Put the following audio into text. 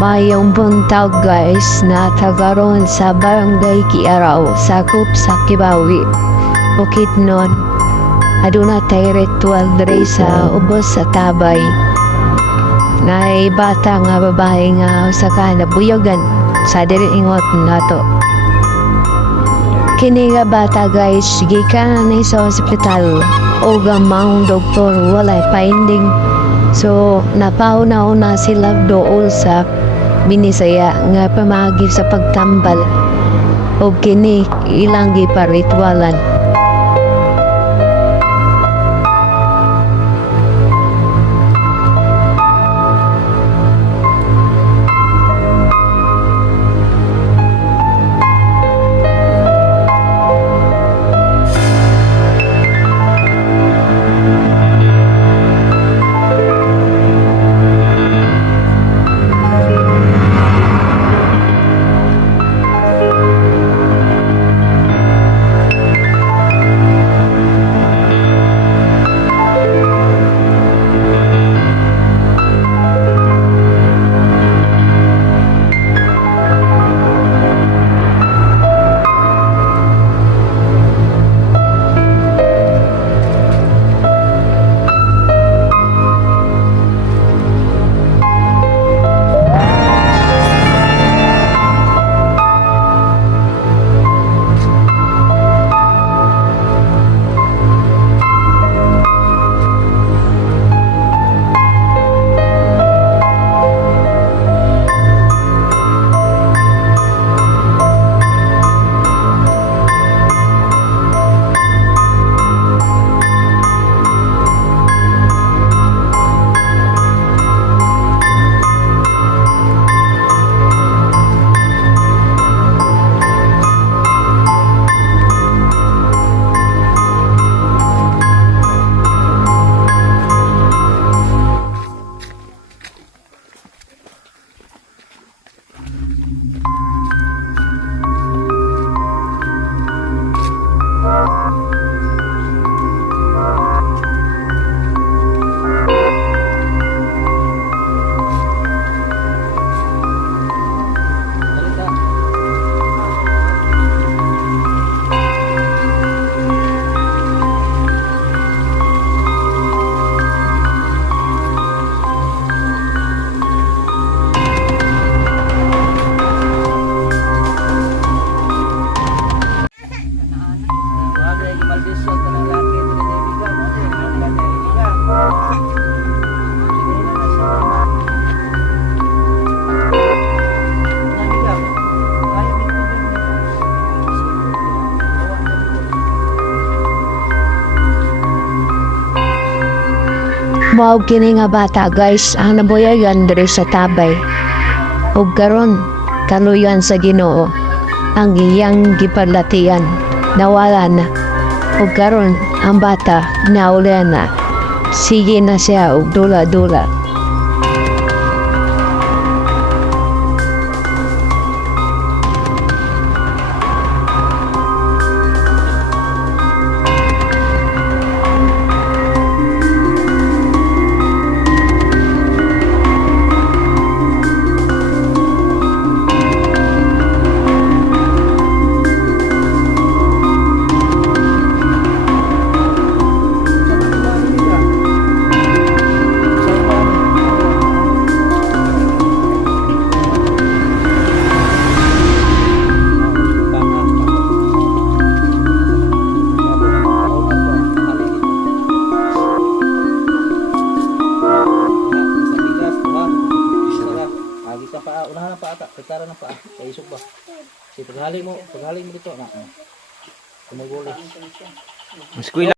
Mayong buntag guys na tagaroon sa Barangay Kiaraw, sakop sa Kibawi, Bukidnon. Aduna tay ritual diri sa ubos sa Tabay. Nay bata nga babae nga usa ka nabuyogan sa diri ingot nato. Kini nga bata guys, gikan na sa ospital o gamang doktor walay finding. So napauna-una sila dool sa Binisaya nga pamagi sa pagtambal o kini ilang giparitwalan. Mao kini nga bata guys ang nabuyagan diri sa Tabay. Ug karon kaluyan sa Ginoo ang iyang gipadlatian nawala na. Ug karon ang bata nauli na. Sige na siya og dula-dula. Unahan ng paa, pagkara ng paa, kaisok ba? Sige, paghali mo dito, na. Tumuguli. Mas kuila.